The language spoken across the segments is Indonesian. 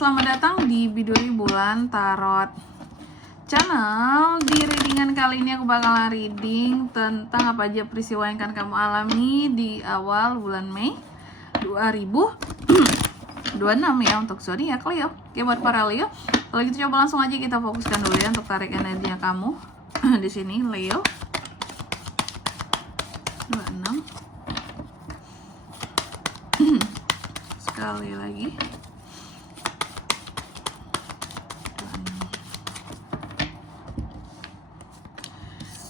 selamat datang di Biduri Bulan Tarot Channel. Di readingan kali ini aku bakalan reading tentang apa aja peristiwa yang akan kamu alami di awal bulan Mei 2026 ya untuk zodiak Leo. Oke, buat para Leo, kalau gitu coba langsung aja kita fokuskan dulu ya untuk tarik energinya kamu di sini Leo. 26 sekali lagi.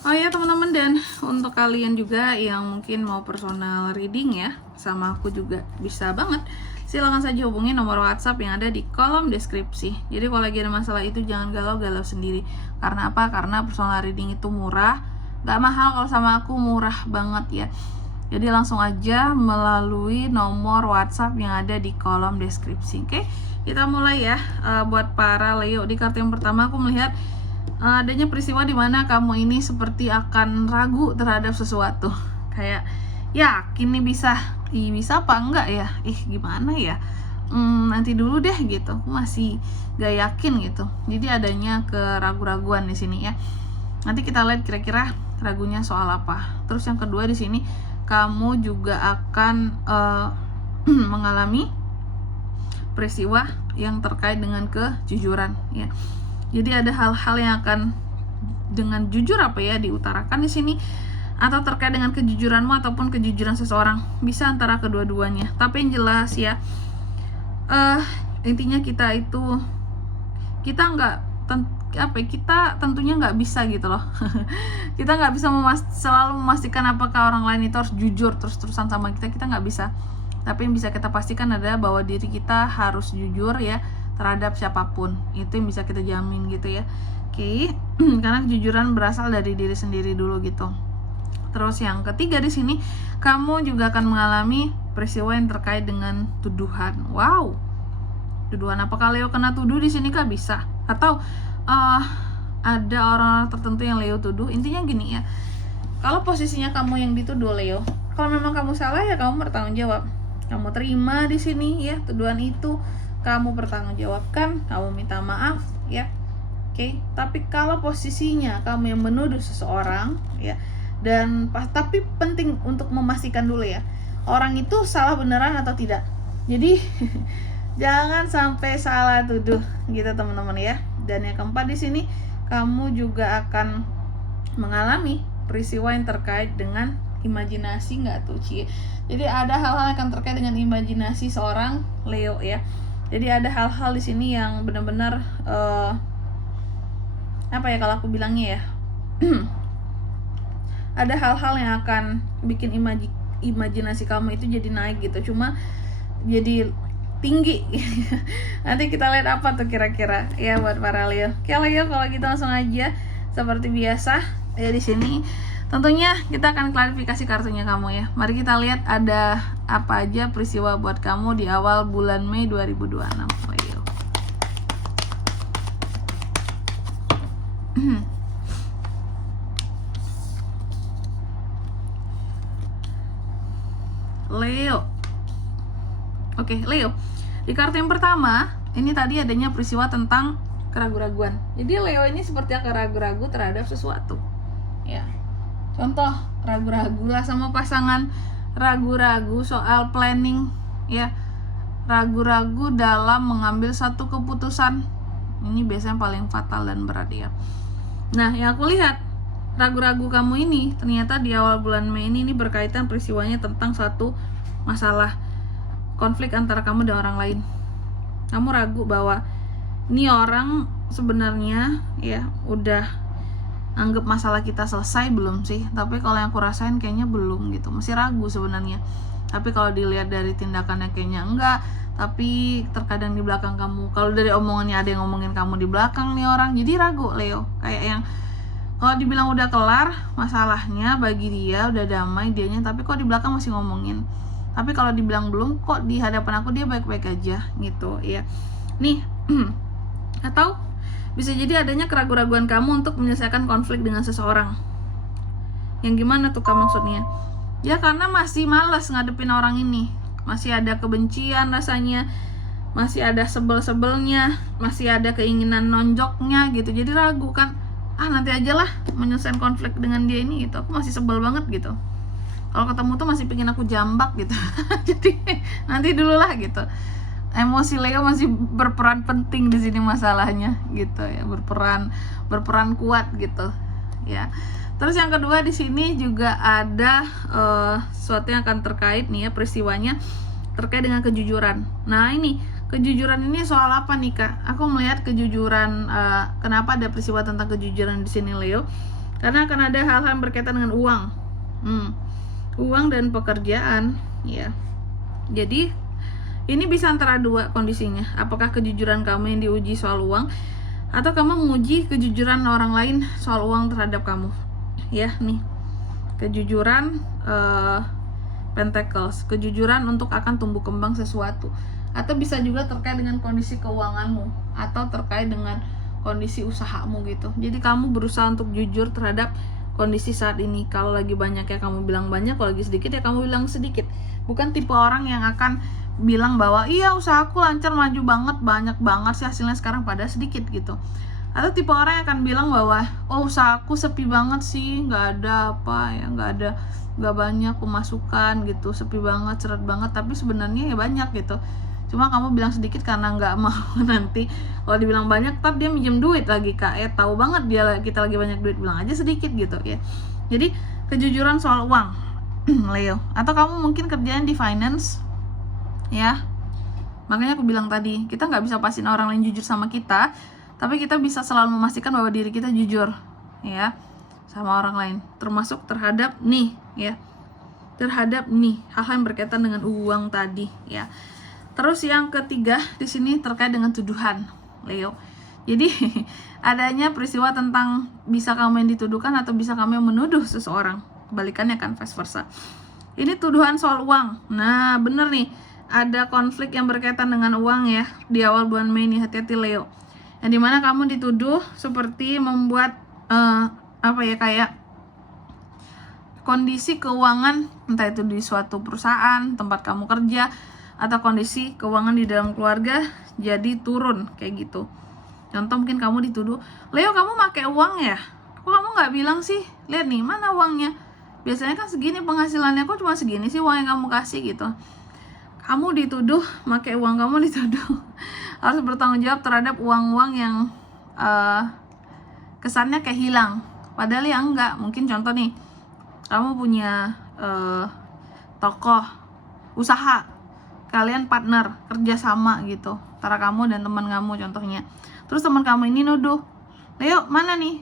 Oh ya teman-teman, dan untuk kalian juga yang mungkin mau personal reading ya sama aku juga bisa banget, silahkan saja hubungi nomor WhatsApp yang ada di kolom deskripsi. Jadi kalau lagi ada masalah itu jangan galau-galau sendiri. Karena apa? Karena personal reading itu murah, gak mahal. Kalau sama aku murah banget ya. Jadi langsung aja melalui nomor WhatsApp yang ada di kolom deskripsi. Oke, kita mulai ya. Buat para Leo, di kartu yang pertama aku melihat adanya peristiwa di mana kamu ini seperti akan ragu terhadap sesuatu. Kayak yakin nih bisa apa enggak ya? Gimana ya? Nanti dulu deh gitu. Aku masih gak yakin gitu. Jadi adanya keraguan-raguan di sini ya. Nanti kita lihat kira-kira ragunya soal apa. Terus yang kedua di sini kamu juga akan mengalami peristiwa yang terkait dengan kejujuran ya. Jadi ada hal-hal yang akan dengan jujur diutarakan di sini, atau terkait dengan kejujuranmu ataupun kejujuran seseorang, bisa antara kedua-duanya. Tapi yang jelas ya, intinya kita tentunya nggak bisa gitu loh. Kita nggak bisa selalu memastikan apakah orang lain itu harus jujur terus-terusan sama kita nggak bisa. Tapi yang bisa kita pastikan adalah bahwa diri kita harus jujur ya terhadap siapapun. Itu yang bisa kita jamin gitu ya. Oke, karena kejujuran berasal dari diri sendiri dulu gitu. Terus yang ketiga di sini, kamu juga akan mengalami peristiwa yang terkait dengan tuduhan. Wow, tuduhan. Apakah Leo kena tuduh di sini kah? Bisa. Atau ada orang tertentu yang Leo tuduh. Intinya gini ya, kalau posisinya kamu yang dituduh Leo, kalau memang kamu salah ya kamu bertanggung jawab. Kamu terima di sini ya tuduhan itu, kamu bertanggungjawabkan, kamu minta maaf ya. Oke, tapi kalau posisinya kamu yang menuduh seseorang ya, dan tapi penting untuk memastikan dulu ya, orang itu salah beneran atau tidak. Jadi jangan sampai salah tuduh gitu teman-teman ya. Dan yang keempat di sini, kamu juga akan mengalami peristiwa yang terkait dengan imajinasi Jadi ada hal-hal yang akan terkait dengan imajinasi seorang Leo ya. Jadi ada hal-hal di sini yang benar-benar kalau aku bilangnya ya, ada hal-hal yang akan bikin imajinasi kamu itu jadi naik gitu, cuma jadi tinggi. Nanti kita lihat apa tuh kira-kira ya buat para Leo. Oke Leo, kalau gitu langsung aja seperti biasa ya di sini. Tentunya kita akan klarifikasi kartunya kamu ya. Mari kita lihat ada apa aja peristiwa buat kamu di awal bulan Mei 2026. Leo. Leo. Oke, Leo. Di kartu yang pertama, ini tadi adanya peristiwa tentang keraguan-raguan. Jadi Leo ini seperti akan ragu-ragu terhadap sesuatu. Ya. Contoh, ragu-ragu lah sama pasangan, ragu-ragu soal planning ya, ragu-ragu dalam mengambil satu keputusan. Ini biasanya paling fatal dan berat ya. Nah, yang aku lihat, ragu-ragu kamu ini ternyata di awal bulan Mei ini berkaitan peristiwanya tentang satu masalah konflik antara kamu dan orang lain. Kamu ragu bahwa ini orang sebenarnya ya udah anggap masalah kita selesai belum sih, tapi kalau yang aku rasain kayaknya belum gitu, masih ragu sebenarnya. Tapi kalau dilihat dari tindakannya kayaknya enggak, tapi terkadang di belakang kamu, kalau dari omongannya ada yang ngomongin kamu di belakang nih orang, jadi ragu Leo. Kayak yang kalau dibilang udah kelar masalahnya bagi dia, udah damai dianya, tapi kok di belakang masih ngomongin. Tapi kalau dibilang belum, kok di hadapan aku dia baik-baik aja gitu ya. Nih atau bisa jadi adanya keraguan-raguan kamu untuk menyelesaikan konflik dengan seseorang. Yang gimana tuh kamu maksudnya? Ya karena masih malas ngadepin orang ini, masih ada kebencian rasanya, masih ada sebel-sebelnya, masih ada keinginan nonjoknya gitu. Jadi ragu kan, nanti aja lah menyelesaikan konflik dengan dia ini gitu, aku masih sebel banget gitu, kalau ketemu tuh masih pengen aku jambak gitu. Jadi nanti dulu lah gitu. Emosi Leo masih berperan penting di sini masalahnya gitu ya, berperan kuat gitu ya. Terus yang kedua di sini juga ada sesuatu yang akan terkait nih ya, peristiwanya terkait dengan kejujuran. Nah ini kejujuran ini soal apa nih Kak? Aku melihat kejujuran, kenapa ada peristiwa tentang kejujuran di sini Leo? Karena akan ada hal-hal yang berkaitan dengan uang, uang dan pekerjaan ya. Jadi ini bisa antara dua kondisinya. Apakah kejujuran kamu yang diuji soal uang, atau kamu menguji kejujuran orang lain soal uang terhadap kamu. Ya, nih. Kejujuran Pentacles, kejujuran untuk akan tumbuh kembang sesuatu. Atau bisa juga terkait dengan kondisi keuanganmu, atau terkait dengan kondisi usahamu gitu. Jadi kamu berusaha untuk jujur terhadap kondisi saat ini. Kalau lagi banyak ya kamu bilang banyak, kalau lagi sedikit ya kamu bilang sedikit. Bukan tipe orang yang akan bilang bahwa iya usahaku lancar, maju banget, banyak banget sih hasilnya sekarang pada sedikit gitu. Atau tipe orang yang akan bilang bahwa oh usahaku sepi banget sih, nggak ada apa ya, nggak banyak pemasukan gitu, sepi banget, seret banget, tapi sebenarnya ya banyak gitu. Cuma kamu bilang sedikit karena nggak mau nanti kalau dibilang banyak tapi dia minjem duit lagi Kak, tahu banget kita lagi banyak duit, bilang aja sedikit gitu ya. Jadi kejujuran soal uang Leo. Atau kamu mungkin kerjaan di finance ya, makanya aku bilang tadi kita nggak bisa pastiin orang lain jujur sama kita, tapi kita bisa selalu memastikan bahwa diri kita jujur ya sama orang lain, termasuk terhadap nih ya, terhadap nih hal-hal yang berkaitan dengan uang tadi ya. Terus yang ketiga di sini terkait dengan tuduhan Leo. Jadi adanya peristiwa tentang bisa kamu yang dituduhkan atau bisa kamu yang menuduh seseorang, kebalikannya kan, vice versa. Ini tuduhan soal uang. Nah bener nih, ada konflik yang berkaitan dengan uang ya di awal bulan Mei nih, hati-hati Leo. Yang dimana kamu dituduh seperti membuat kayak kondisi keuangan, entah itu di suatu perusahaan, tempat kamu kerja, atau kondisi keuangan di dalam keluarga jadi turun kayak gitu. Contoh mungkin kamu dituduh, Leo kamu pakai uang ya? Kok kamu nggak bilang sih? Lihat nih, mana uangnya? Biasanya kan segini penghasilannya, kok cuma segini sih uang yang kamu kasih gitu. Kamu dituduh pakai uang, kamu dituduh harus bertanggung jawab terhadap uang-uang yang kesannya kayak hilang, padahal ya enggak. Mungkin contoh nih, kamu punya toko usaha, kalian partner kerja sama gitu antara kamu dan teman kamu contohnya. Terus teman kamu ini nuduh, Leo mana nih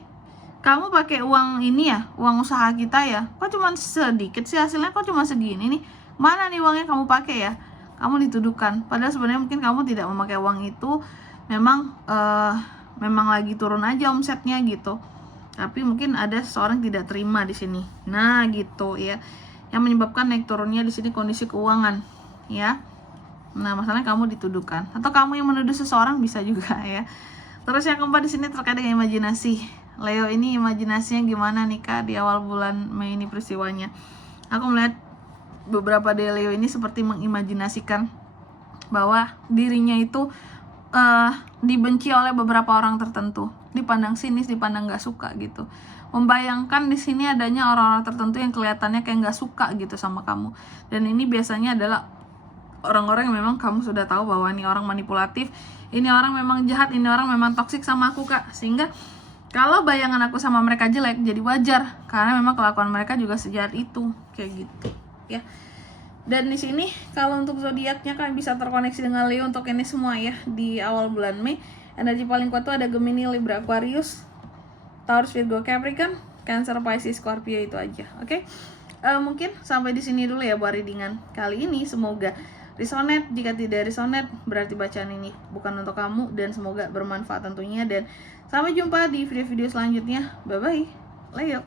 kamu pakai uang ini ya, uang usaha kita ya, kok cuma sedikit sih hasilnya, kok cuma segini nih, mana nih uangnya kamu pakai ya. Kamu dituduhkan, padahal sebenarnya mungkin kamu tidak memakai uang itu, memang lagi turun aja omsetnya gitu, tapi mungkin ada seseorang tidak terima di sini. Nah gitu ya, yang menyebabkan naik turunnya di sini kondisi keuangan ya. Nah masalahnya kamu dituduhkan, atau kamu yang menuduh seseorang bisa juga ya. Terus yang keempat di sini terkait dengan imajinasi Leo. Ini imajinasinya gimana nih Kak di awal bulan Mei ini peristiwanya? Aku melihat beberapa dari Leo ini seperti mengimajinasikan bahwa dirinya itu dibenci oleh beberapa orang tertentu, dipandang sinis, dipandang nggak suka gitu. Membayangkan di sini adanya orang-orang tertentu yang kelihatannya kayak nggak suka gitu sama kamu. Dan ini biasanya adalah orang-orang yang memang kamu sudah tahu bahwa ini orang manipulatif, ini orang memang jahat, ini orang memang toksik sama aku Kak. Sehingga kalau bayangan aku sama mereka jelek, jadi wajar karena memang kelakuan mereka juga sejahat itu kayak gitu ya. Dan di sini kalau untuk zodiaknya kalian bisa terkoneksi dengan Leo untuk ini semua ya di awal bulan Mei. Energi paling kuat tuh ada Gemini, Libra, Aquarius, Taurus, Virgo, Capricorn, Cancer, Pisces, Scorpio, itu aja. Oke. Mungkin sampai di sini dulu ya buat readingan kali ini. Semoga resonate. Jika tidak resonate, berarti bacaan ini bukan untuk kamu, dan semoga bermanfaat tentunya. Dan sampai jumpa di video-video selanjutnya. Bye bye Leo.